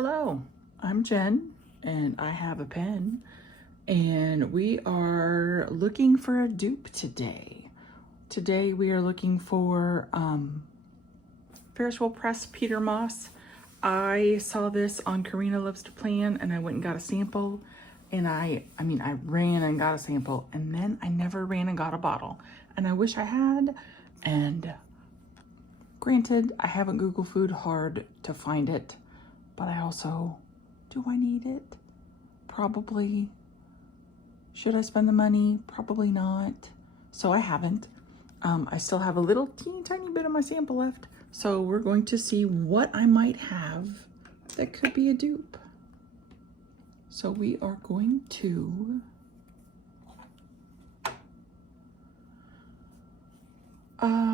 Hello, I'm Jen and I have a pen and we are looking for a dupe today. Today we are looking for Ferris Wheel Press Peter Moss. I saw this on Karina Loves to Plan and I went and got a sample and I ran and got a sample and then I never ran and got a bottle and I wish I had. And granted, I haven't Google food hard to find it, but I also, do I need it? Probably. Should I spend the money? Probably not. So I haven't. I still have a little teeny tiny bit of my sample left. So we're going to see what I might have that could be a dupe. So we are going to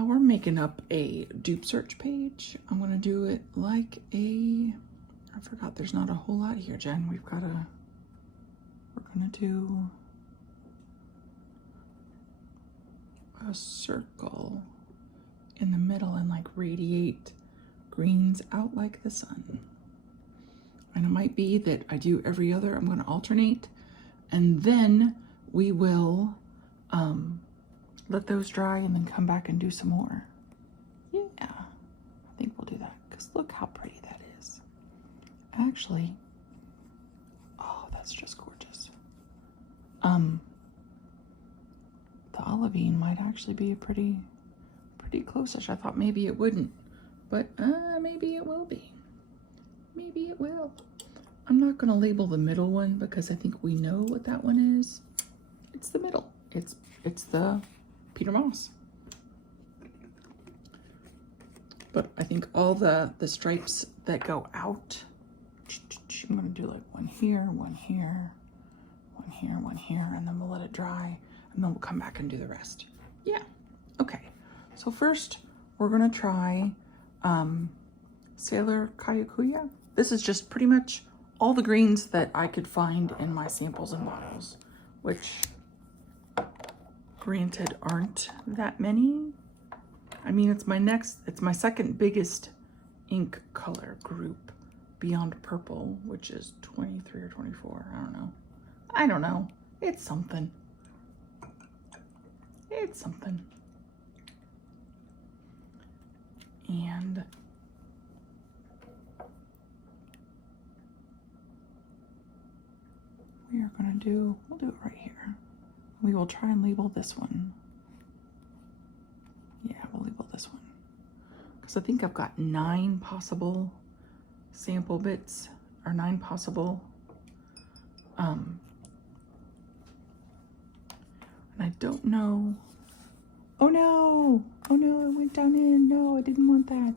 we're making up a dupe search page. I'm gonna do it like I forgot there's not a whole lot here, Jen. We're gonna do a circle in the middle and like radiate greens out like the sun. And it might be that I do every other, I'm gonna alternate, and then we will let those dry and then come back and do some more. Yeah, I think we'll do that because look how pretty that is. Actually, oh, that's just gorgeous. The Olivine might actually be a pretty close-ish. I thought maybe it wouldn't, but maybe it will be. Maybe it will. I'm not gonna label the middle one because I think we know what that one is. It's the middle. It's the Peter Moss. But I think all the stripes that go out, I'm gonna do like one here, one here, one here, one here, and then we'll let it dry, and then we'll come back and do the rest. Yeah, okay. So first, we're gonna try Sailor Kyokuya. This is just pretty much all the greens that I could find in my samples and bottles, which granted aren't that many. I mean, it's my second biggest ink color group beyond purple, which is 23 or 24. I don't know. It's something. It's something. And we are gonna we'll do it right here. We will try and label this one. Yeah, we'll label this one. Because I think I've got 9 possible sample bits, or 9 possible, and I don't know. Oh no, it went down in. No, I didn't want that.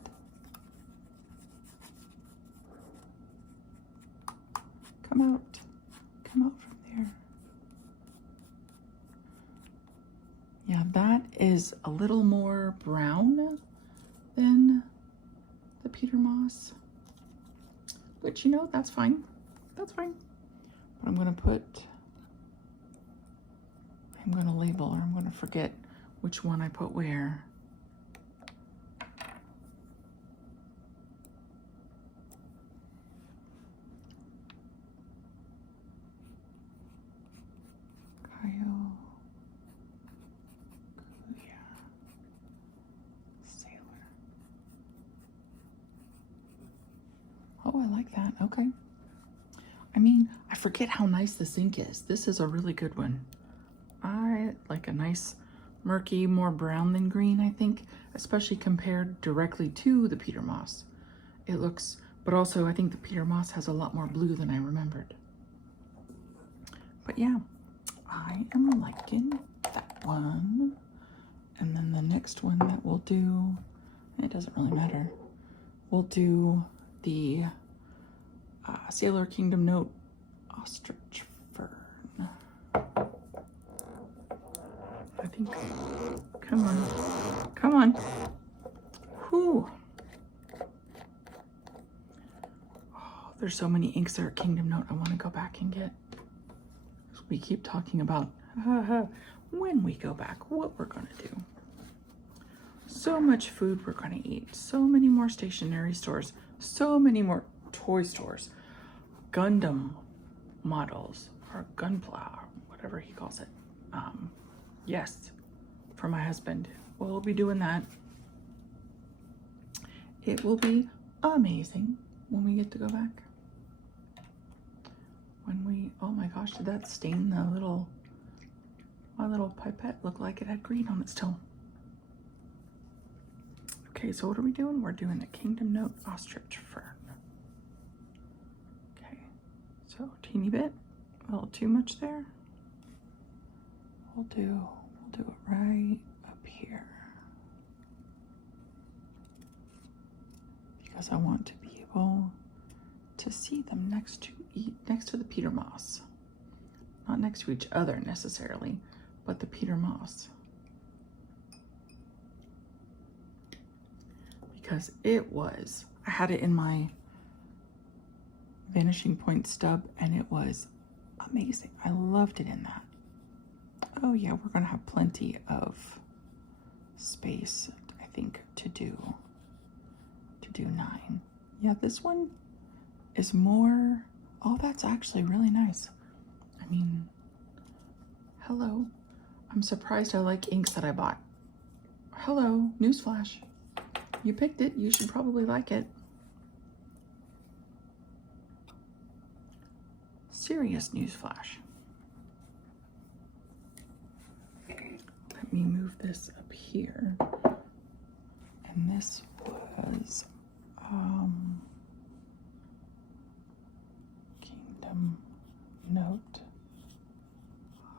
Come out from there. Yeah, that is a little more brown than the Peter Moss, which, you know, that's fine. That's fine. But I'm gonna label, or I'm gonna forget which one I put where. Oh, I like that. Okay. I mean, I forget how nice this ink is. This is a really good one. I like a nice murky, more brown than green, I think, especially compared directly to the Peter Moss. It looks, but also I think the Peter Moss has a lot more blue than I remembered. But yeah, I am liking that one. And then the next one that we'll do, it doesn't really matter. We'll do the Sailor Kingdom Note Ostrich Fern. I think, come on. Whew. Oh, there's so many inks that are Kingdom Note I want to go back and get. We keep talking about when we go back, what we're gonna do. So much food we're gonna eat, so many more stationery stores, so many more toy stores, Gundam models, or Gunpla, whatever he calls it. Yes, for my husband. We'll be doing that. It will be amazing when we get to go back. When we, oh my gosh, did that stain the little, my little pipette looked like it had green on its toe. Okay, so what are we doing? We're doing the Kingdom Note Ostrich Fern. Okay, so teeny bit, a little too much there. We'll do it right up here. Because I want to be able to see them next to the Peter Moss. Not next to each other necessarily, but the Peter Moss. Because it was, I had it in my vanishing point stub and it was amazing. I loved it in that. Oh yeah, we're gonna have plenty of space, I think, to do 9. Yeah, this one is more, oh, that's actually really nice. I mean, hello. I'm surprised I like inks that I bought. Hello, newsflash. You picked it, you should probably like it. Serious newsflash. Let me move this up here. And this was Kingdom Note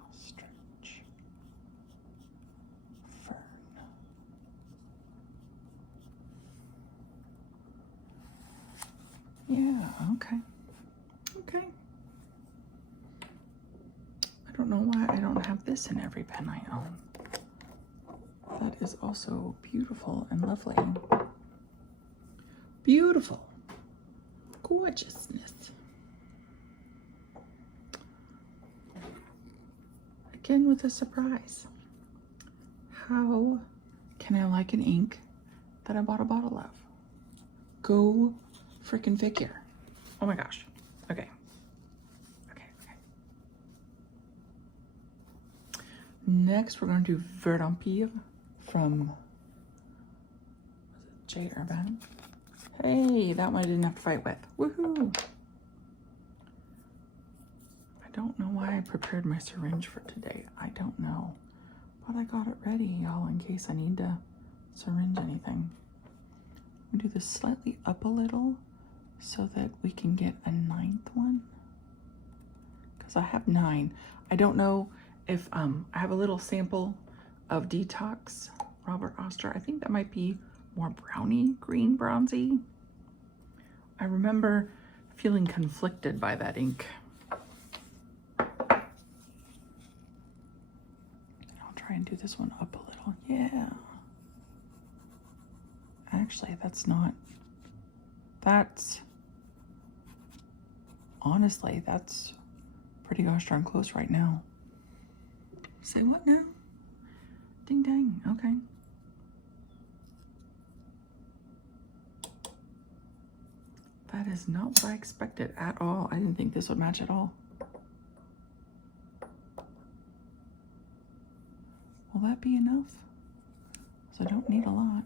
Ostrich Fern. Yeah, okay. Okay. I don't know why I don't have this in every pen I own. That is also beautiful and lovely. Beautiful. Gorgeousness. Again with a surprise. How can I like an ink that I bought a bottle of? Go freaking figure. Oh my gosh. Okay. Next, we're going to do Vert from J. Herbin. Hey, that one I didn't have to fight with. Woohoo! I don't know why I prepared my syringe for today. I don't know. But I got it ready, y'all, in case I need to syringe anything. I'm gonna do this slightly up a little so that we can get a 9th one. Because I have 9. I don't know if I have a little sample of Detox Robert Oster. I think that might be more brownie, green, bronzy. I remember feeling conflicted by that ink. I'll try and do this one up a little. Yeah. Actually, honestly, that's pretty gosh darn close right now. Say what now? Ding dang, okay. That is not what I expected at all. I didn't think this would match at all. Will that be enough? So I don't need a lot.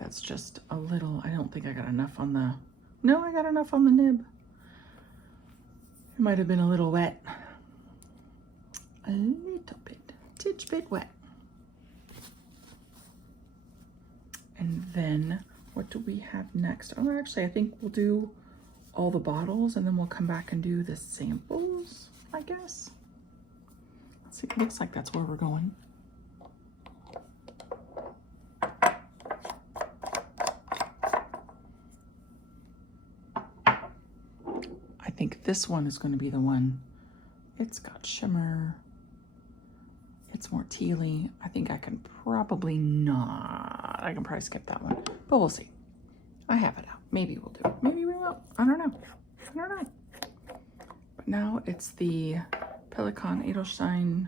That's just a little, I don't think I got enough on the, no, I got enough on the nib. It might have been a little wet. A little bit, titch bit wet. And then what do we have next? Oh, actually, I think we'll do all the bottles and then we'll come back and do the samples, I guess. Let's see, it looks like that's where we're going. I think this one is going to be the one. It's got shimmer. It's more tealy. I think I can probably not. I can probably skip that one, but we'll see. I have it out. Maybe we'll do it. Maybe we won't. I don't know. I don't know. But now it's the Pelikan Edelstein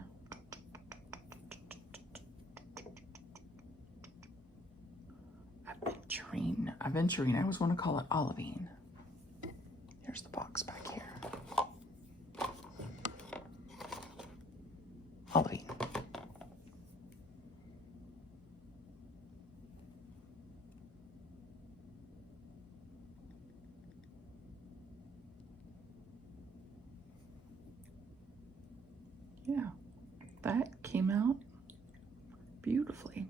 Aventurine. I always want to call it Olivine. Here's the box back here. Olivine. Yeah, that came out beautifully.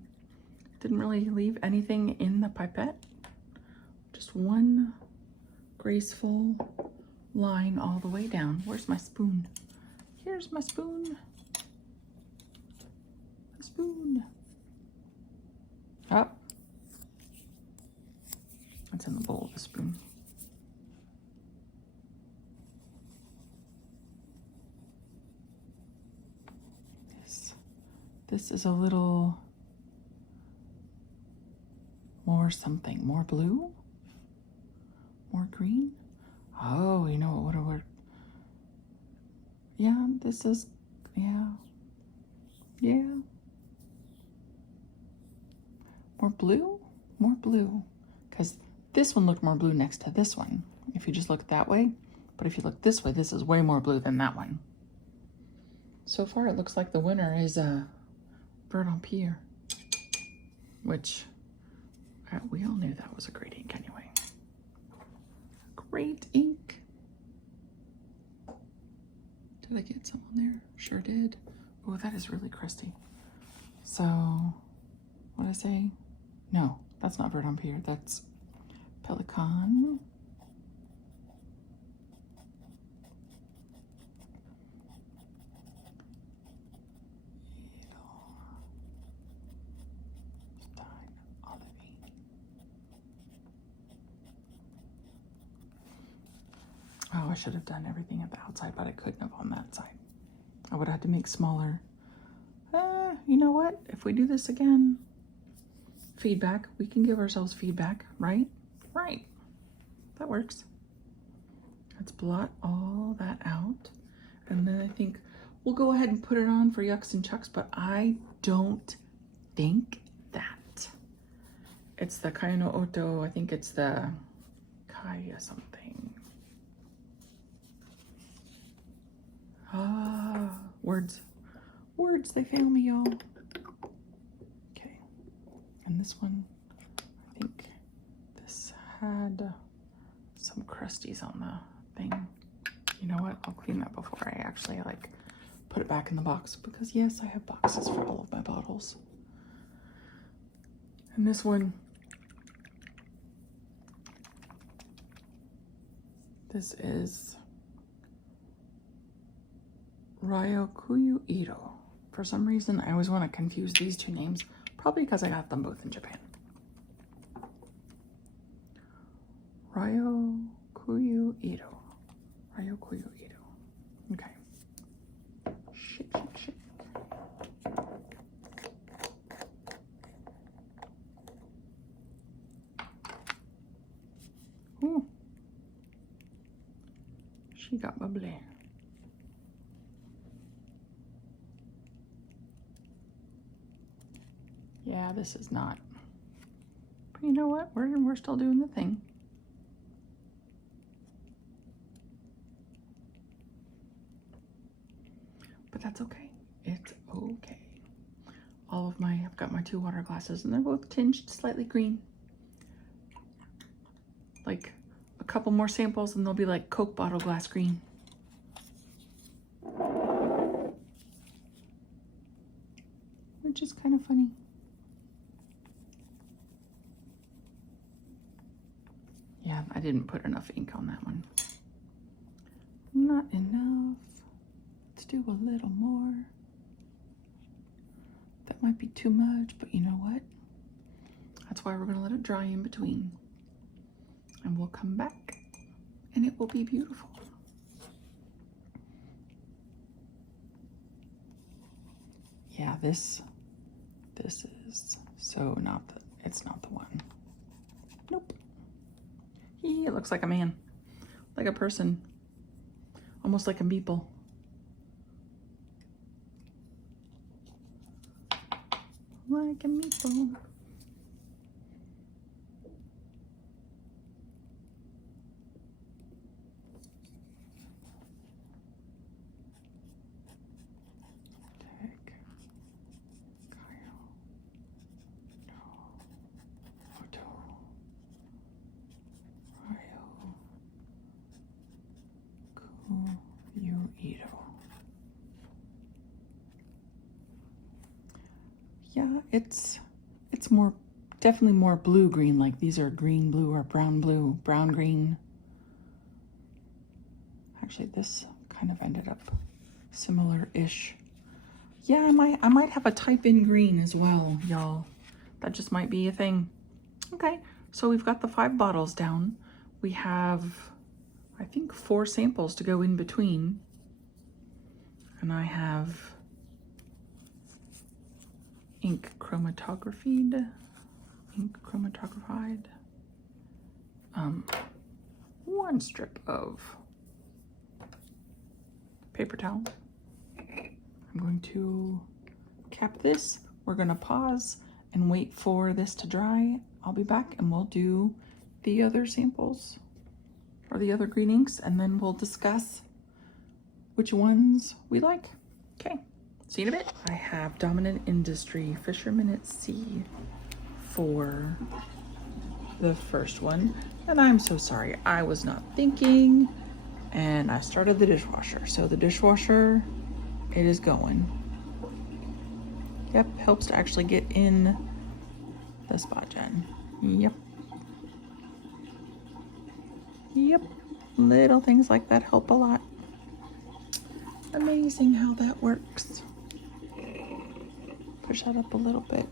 Didn't really leave anything in the pipette. Just one graceful line all the way down. Where's my spoon? Here's my spoon. My spoon. Oh. It's in the bowl of the spoon. This is a little more something. More blue? More green? Oh, you know what a word. Yeah, this is, yeah. Yeah. More blue? More blue. Because this one looked more blue next to this one. If you just look that way. But if you look this way, this is way more blue than that one. So far, it looks like the winner is Vert on Pierre, which we all knew that was a great ink anyway. Great ink. Did I get some on there? Sure did. Oh, that is really crusty. So, what did I say? No, that's not Vert on Pierre. That's Pelikan. Oh, I should have done everything at the outside, but I couldn't have on that side. I would have had to make smaller. You know what? If we do this again, feedback. We can give ourselves feedback, right? Right. That works. Let's blot all that out. And then I think we'll go ahead and put it on for yucks and chucks, but I don't think that. It's the Kyo-no-oto, I think it's the Kaya something. Ah, words. Words, they fail me, y'all. Okay. And this one, I think this had some crusties on the thing. You know what? I'll clean that before I actually put it back in the box, because yes, I have boxes for all of my bottles. And this one, this is Ryokuyuiro. For some reason, I always want to confuse these two names, probably because I got them both in Japan. Ryokuyuiro. Ryokuyuiro. Okay. Shake, shake, shake. Ooh. She got bubbly. Yeah, this is not. But you know what? We're still doing the thing. But that's okay. It's okay. I've got my 2 water glasses, and they're both tinged slightly green. Like a couple more samples and they'll be like Coke bottle glass green. Which is kind of funny. Yeah, I didn't put enough ink on that one. Not enough. Let's do a little more. That might be too much, but you know what? That's why we're gonna let it dry in between. And we'll come back and it will be beautiful. Yeah, this is so it's not the one. Nope. It looks like a man, like a person, almost like a meeple. Like a meeple. Kyokuya. Yeah, it's more, definitely more blue-green, like these are green-blue or brown-blue, brown-green. Actually, this kind of ended up similar-ish. Yeah, I might have a type in green as well, y'all. That just might be a thing. Okay, so we've got the 5 bottles down. We have, I think, 4 samples to go in between. And I have ink chromatographied, one strip of paper towel. I'm going to cap this. We're going to pause and wait for this to dry. I'll be back and we'll do the other samples or the other green inks, and then we'll discuss which ones we like. Okay, see you in a bit. I have Dominant Industry Fisherman at Sea for the first one. And I'm so sorry, I was not thinking and I started the dishwasher. So the dishwasher, it is going. Yep, helps to actually get in the spot gen. Yep. Yep, little things like that help a lot. Amazing how that works. Push that up a little bit.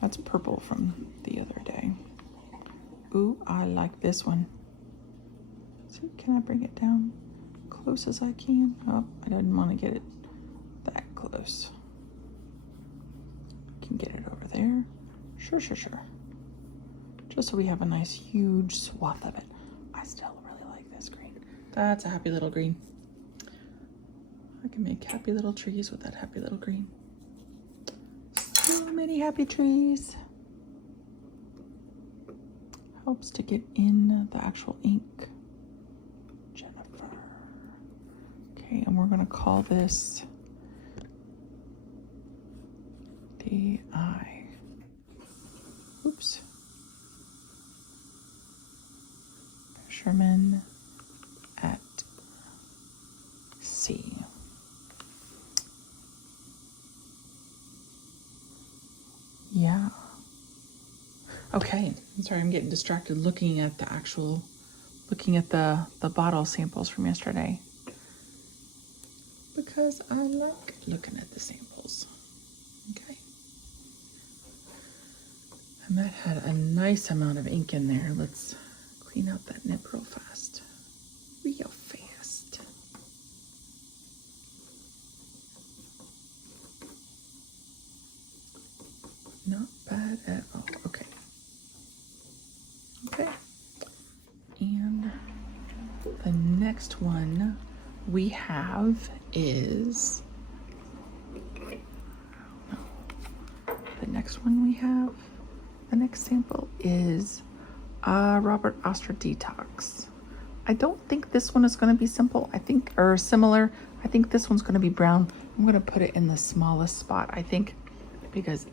That's purple from the other day. Ooh, I like this one. See, can I bring it down close as I can? Oh, I didn't want to get it that close. Can get it over there. Sure. Just so we have a nice huge swath of it. I still really like this green. That's a happy little green. I can make happy little trees with that happy little green. So many happy trees. Helps to get in the actual ink. Jennifer. Okay, and we're gonna call this the eye. Oops. Fisherman at Sea. Yeah. Okay, I'm sorry, I'm getting distracted looking at the bottle samples from yesterday. Because I like looking at the samples. Okay. And that had a nice amount of ink in there. Let's clean out that nib real fast. Real fast. Not bad at all. Okay. Okay. And the next one we have is the next sample is Robert Oster Detox. I don't think this one is going to be simple. Or similar. I think this one's going to be brown. I'm going to put it in the smallest spot, I think, because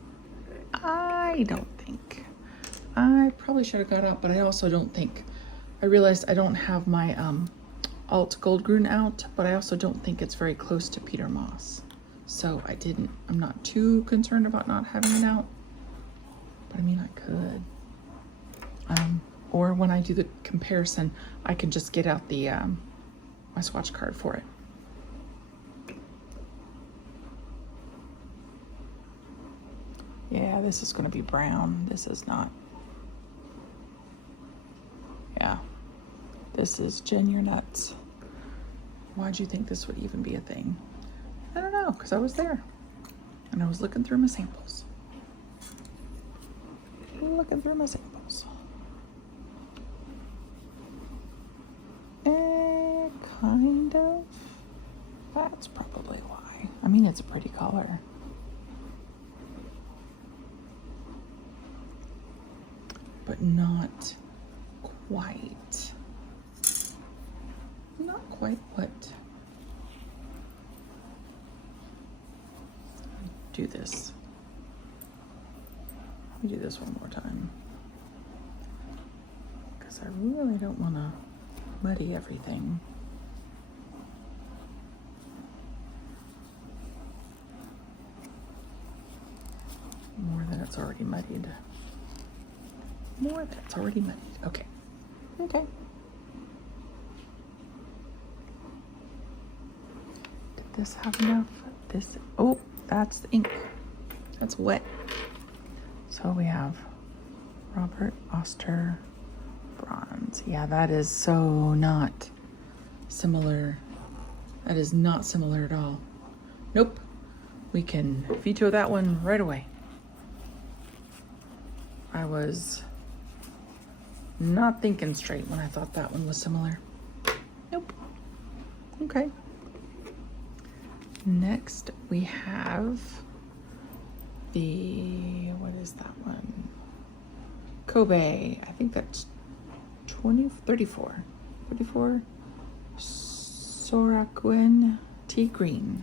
I probably should have got out, but I also don't think, I realized I don't have my Alt-Goldgrün out, but I also don't think it's very close to Peter Moss. So I'm not too concerned about not having it out, but I mean, I could. Or when I do the comparison, I can just get out the my swatch card for it. Yeah, this is going to be brown. This is not. Yeah, this is Jen, you're nuts. Why'd you think this would even be a thing? I don't know, because I was there and I was looking through my samples. kind of. That's probably why. I mean, it's a pretty color. But not quite. Not quite what. Do this. Let me do this one more time. Because I really don't want to muddy everything. More than it's already muddied. More than it's already muddied. Okay. Okay. Did this have enough? This, oh, that's the ink. That's wet. So we have Robert, Oster, bronze. Yeah, that is so not similar. That is not similar at all. Nope. We can veto that one right away. I was not thinking straight when I thought that one was similar. Nope. Okay. Next we have the, what is that one? Kobe. I think that's 34. Sorakuen tea green.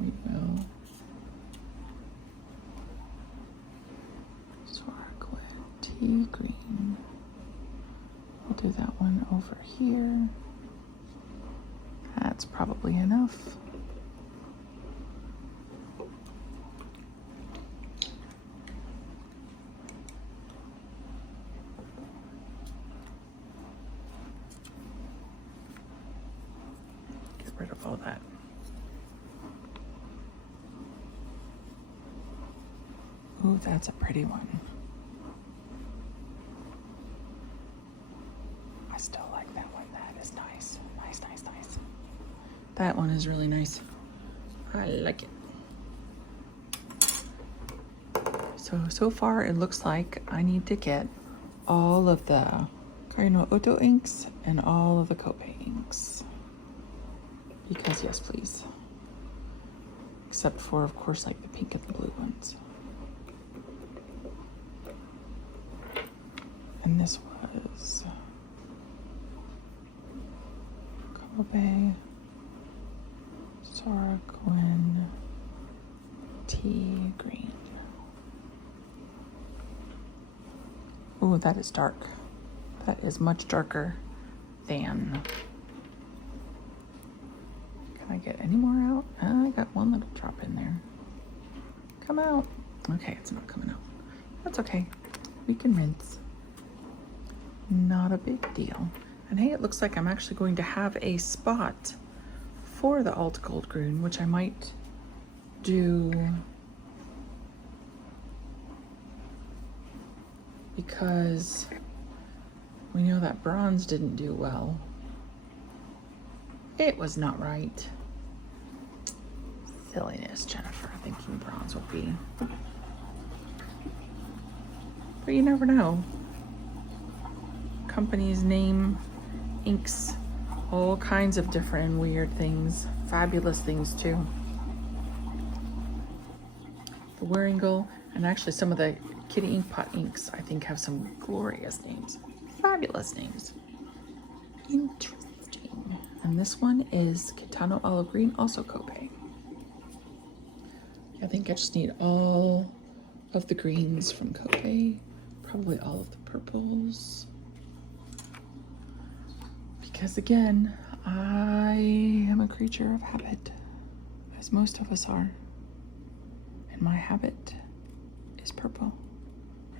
We will. Sorakuen tea green. We'll do that one over here. That's probably enough. Get rid of all that. Ooh, that's a pretty one. I still like that one. That is nice. Nice, nice, nice. That one is really nice. I like it. So far it looks like I need to get all of the Kyo-no-oto inks and all of the Kobe inks. Because yes, please. Except for, of course, like the pink and the blue ones. And this was Kobe, Sorakuen, tea green. Ooh, that is dark. That is much darker than. Can I get any more out? I got one little drop in there. Come out. Okay, it's not coming out. That's okay. We can rinse. Not a big deal. And hey, it looks like I'm actually going to have a spot for the Alt-Goldgrün, which I might do because we know that bronze didn't do well. It was not right. Silliness, Jennifer, thinking bronze would be. But you never know. Companies name inks all kinds of different weird things, fabulous things too. The Waringle, and actually some of the Kitty Ink Pot inks I think have some glorious names, fabulous names. Interesting. And this one is Kitano Olive Green, also Kobe. I think I just need all of the greens from Kobe, probably all of the purples. Because again, I am a creature of habit, as most of us are. And my habit is purple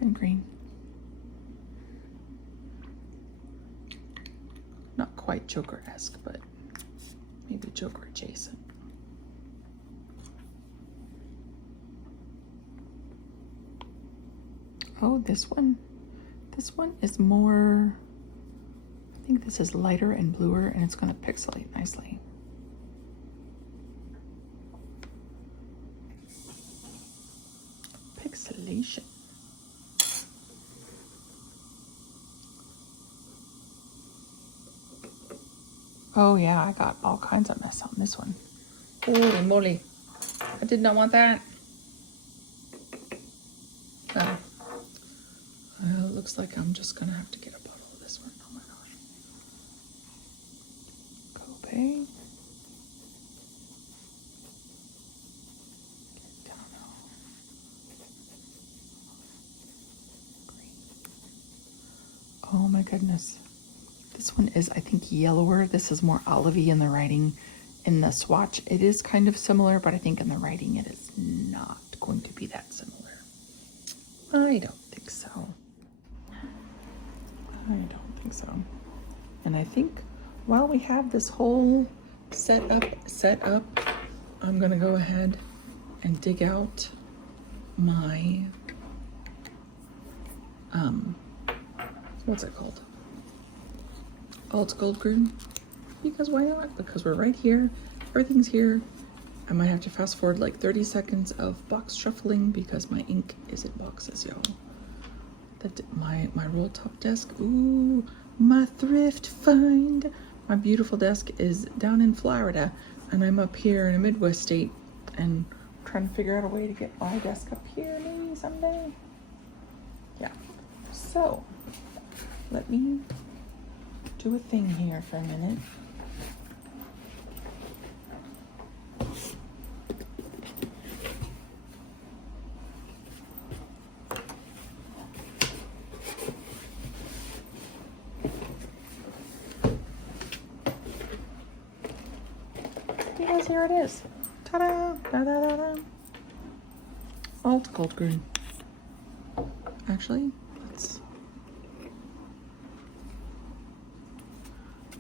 and green. Not quite Joker-esque, but maybe Joker adjacent. Oh, this one is more, I think this is lighter and bluer, and it's going to pixelate nicely. Pixelate. Congratulations. Oh yeah, I got all kinds of mess on this one. Holy moly. I did not want that. Well, it looks like I'm just gonna have to get a bottle of this one. Oh my gosh. Kobe. Kitano. Oh my goodness. This one is, I think, yellower. This is more olivey in the writing. In the swatch, it is kind of similar, but I think in the writing it is not going to be that similar. I don't think so. I don't think so. And I think while we have this whole set up, I'm gonna go ahead and dig out my, what's it called? Alt-Goldgrün, because why not? Because we're right here, everything's here. I might have to fast forward like 30 seconds of box shuffling because my ink is in boxes, y'all. That my roll top desk, ooh, my thrift find. My beautiful desk is down in Florida, and I'm up here in a Midwest state, and trying to figure out a way to get my desk up here maybe someday. Yeah, so let me do a thing here for a minute. Because here it is. Ta-da! Da-da-da-da. Alt-Goldgrün. Actually, let's...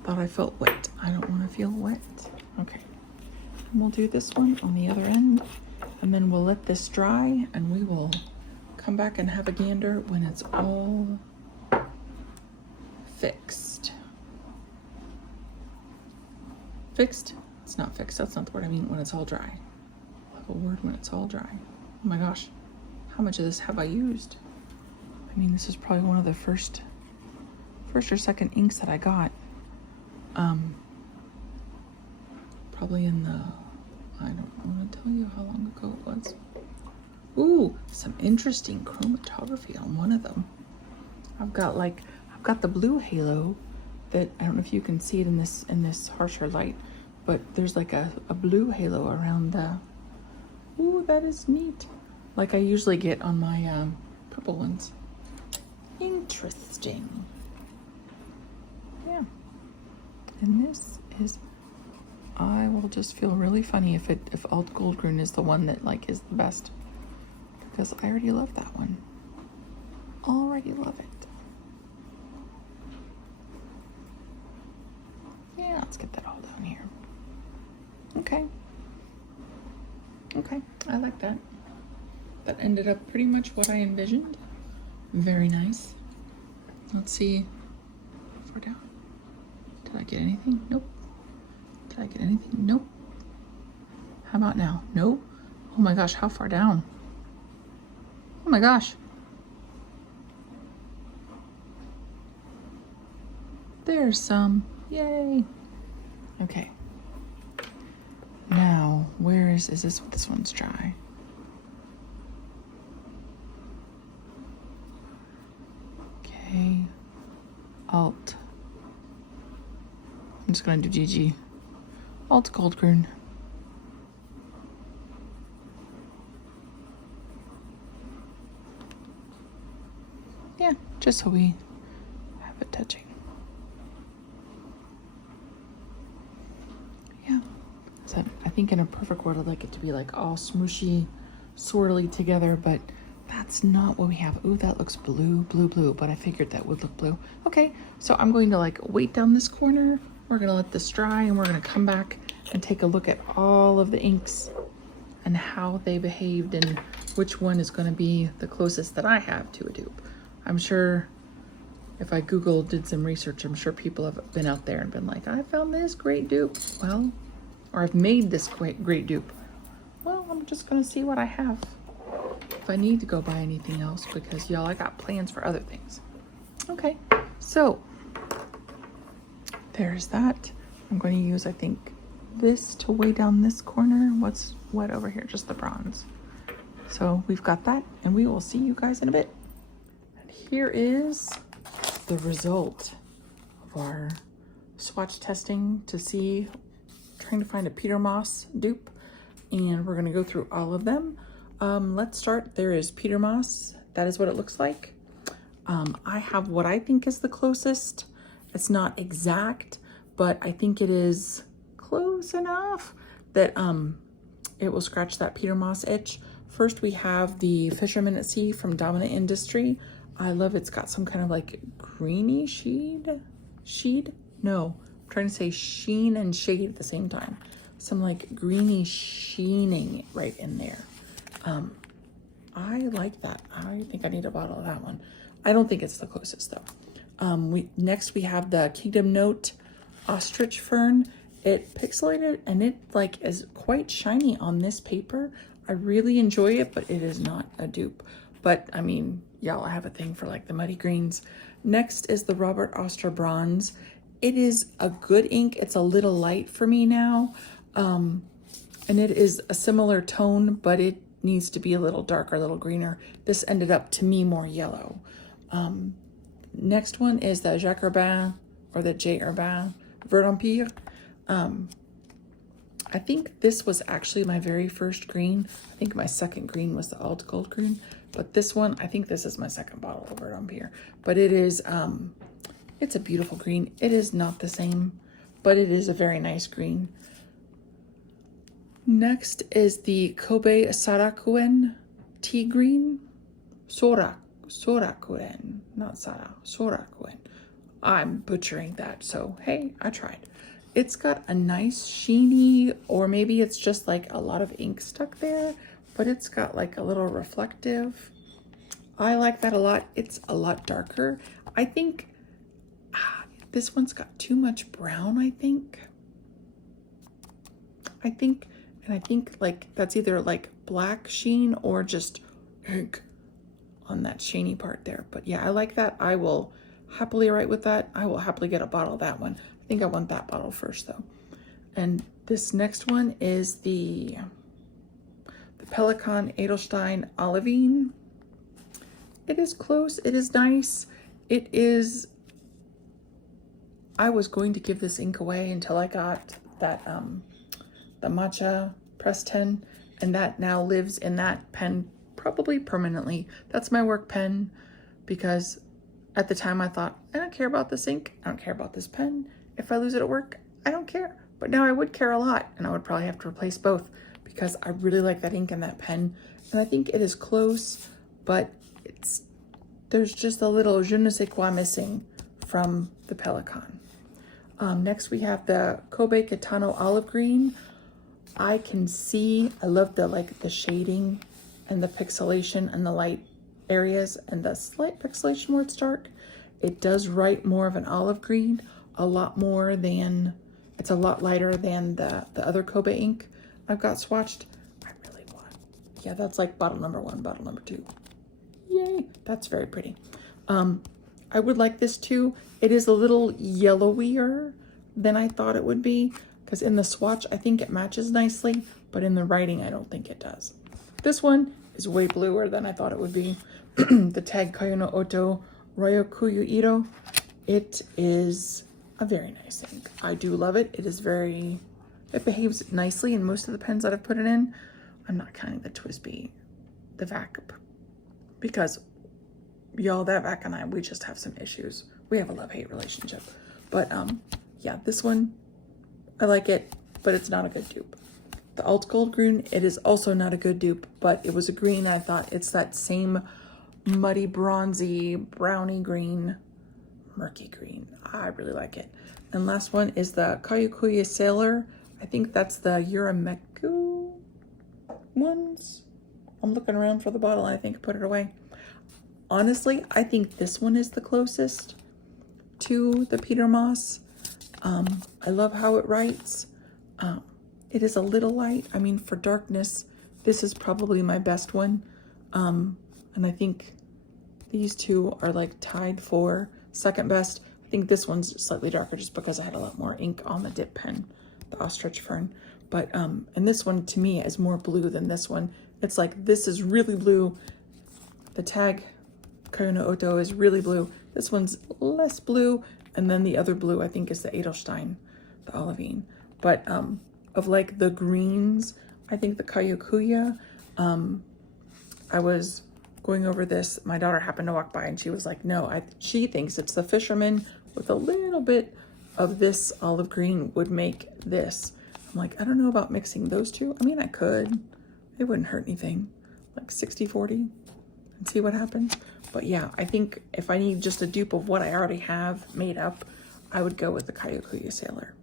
Thought I felt wet. I don't want to feel wet. Okay. And we'll do this one on the other end, and then we'll let this dry, and we will come back and have a gander when it's all fixed. Fixed? It's not fixed. That's not the word I mean. When it's all dry. I'll have a word when it's all dry. Oh my gosh. How much of this have I used? I mean, this is probably one of the first or second inks that I got. Probably in the, I don't want to tell you how long ago it was. Ooh, some interesting chromatography on one of them. I've got the blue halo that, I don't know if you can see it in this harsher light, but there's like a blue halo around the, ooh, that is neat. Like I usually get on my purple ones. Interesting. Yeah. And this is, I will just feel really funny if Alt-Goldgrün is the one that like is the best, because I already love that one. Already love it. Yeah, let's get that all down here. Okay. Okay, I like that. That ended up pretty much what I envisioned. Very nice. Let's see. How far down? Did I get anything? Nope. Did I get anything? Nope. How about now? Nope. Oh my gosh, how far down? Oh my gosh. There's some. Yay. Okay. Now, where is this one's dry? Okay. Alt. I'm just gonna do GG. Alt-Goldgrün. Yeah, just so we have it touching. Yeah. So I think in a perfect world I'd like it to be like all smooshy, swirly together, but that's not what we have. Ooh, that looks blue, blue, blue, but I figured that would look blue. Okay, so I'm going to like weight down this corner. We're gonna let this dry, and we're gonna come back and take a look at all of the inks and how they behaved and which one is gonna be the closest that I have to a dupe. I'm sure if I did some research, I'm sure people have been out there and been like, I found this great dupe. Well, or I've made this great dupe. Well, I'm just gonna see what I have. if I need to go buy anything else, because y'all, I got plans for other things. Okay, so there's that. I'm going to use, I think, this to weigh down this corner. What's what over here? Just the bronze. So we've got that, and we will see you guys in a bit. And here is the result of our swatch testing to see, trying to find a Peter Moss dupe, and we're going to go through all of them. Let's start. There is Peter Moss. That is what it looks like. I have what I think is the closest. It's not exact, but I think it is close enough that it will scratch that Peter Moss itch. First, we have the Fisherman at Sea from Dominant Industry. I love it's got some kind of like greeny sheen? No, I'm trying to say sheen and shade at the same time. Some like greeny sheening right in there. I like that. I think I need a bottle of that one. I don't think it's the closest though. Next we have the Kingdom Note Ostrich Fern. It pixelated and it like is quite shiny on this paper. I really enjoy it, but it is not a dupe. But I mean, y'all, I have a thing for like the muddy greens. Next is the Robert Oster Bronze. It is a good ink. It's a little light for me now. And it is a similar tone, but it needs to be a little darker, a little greener. This ended up to me more yellow. Next one is the Jacques Herbin, or the J. Herbin Vert. I think this was actually my very first green. I think my second green was the Alt-Goldgrün, but this one, I think this is my second bottle of Vert. But it is, it's a beautiful green. It is not the same, but it is a very nice green. Next is the Kobe Sorakuen Tea Green. Sorakuen, not Sara, Sorakuen. I'm butchering that, so hey, I tried. It's got a nice sheeny, or maybe it's just like a lot of ink stuck there, but it's got like a little reflective. I like that a lot. It's a lot darker. I think this one's got too much brown, I think like that's either like black sheen or just ink on that sheeny part there. But yeah, I like that. I will happily write with that. I will happily get a bottle of that one. I think I want that bottle first though. And this next one is the Pelikan Edelstein Olivine. It is close. It is nice. It is, I was going to give this ink away until I got that, the matcha press 10, and that now lives in that pen probably permanently. That's my work pen, because at the time I thought, I don't care about this ink. I don't care about this pen. If I lose it at work, I don't care. But now I would care a lot, and I would probably have to replace both because I really like that ink and that pen. And I think it is close, but there's just a little je ne sais quoi missing from the Pelikan. Next we have the Kobe Kitano Olive Green. I can see, I love the shading and the pixelation and the light areas and the slight pixelation where it's dark. It does write more of an olive green, a lot more than, it's a lot lighter than the other Kobe ink I've got swatched. I really want, yeah, that's like bottle number 1, bottle number 2. Yay, that's very pretty. I would like this too. It is a little yellowier than I thought it would be, because in the swatch, I think it matches nicely, but in the writing, I don't think it does. This one is way bluer than I thought it would be. The tag Kyo-no-oto Ryokuyuiro. It is a very nice ink. I do love it. It is very, it behaves nicely in most of the pens that I've put it in. I'm not counting the Twisby, the VAC, because y'all, that VAC and I, we just have some issues. We have a love-hate relationship. But yeah, this one, I like it, but it's not a good dupe. The Alt-Goldgrün, it is also not a good dupe, but it was a green. I thought it's that same muddy, bronzy, browny green, murky green. I really like it. And last one is the Kyokuya Sailor. I think that's the Yurameku ones. I'm looking around for the bottle and I think I put it away. Honestly, I think this one is the closest to the Peter Moss. I love how it writes. It is a little light. I mean, for darkness, this is probably my best one. And I think these two are like tied for second best. I think this one's slightly darker just because I had a lot more ink on the dip pen, the Ostrich Fern. But, and this one to me is more blue than this one. It's like, this is really blue. The tag Kyo-no-oto is really blue. This one's less blue. And then the other blue, I think, is the Edelstein, the Olivine. But of like the greens, I think the Kyokuya, I was going over this. My daughter happened to walk by and she was like, no, she thinks it's the Fisherman with a little bit of this olive green would make this. I'm like, I don't know about mixing those two. I mean, I could. It wouldn't hurt anything. Like 60-40 and see what happens. But yeah, I think if I need just a dupe of what I already have made up, I would go with the Kyokuya Sailor.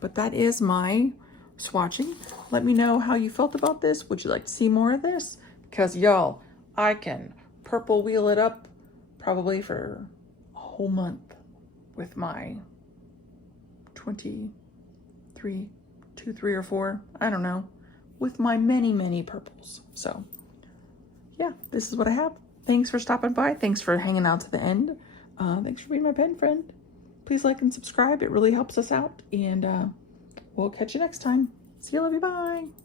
But that is my swatching. Let me know how you felt about this. Would you like to see more of this? Because y'all, I can purple wheel it up probably for a whole month with my 23, 2, 3, or 4, I don't know, with my many purples. So yeah, this is what I have. Thanks for stopping by. Thanks for hanging out to the end. Thanks for being my pen friend. Please like and subscribe. It really helps us out. And we'll catch you next time. See you, love you, bye.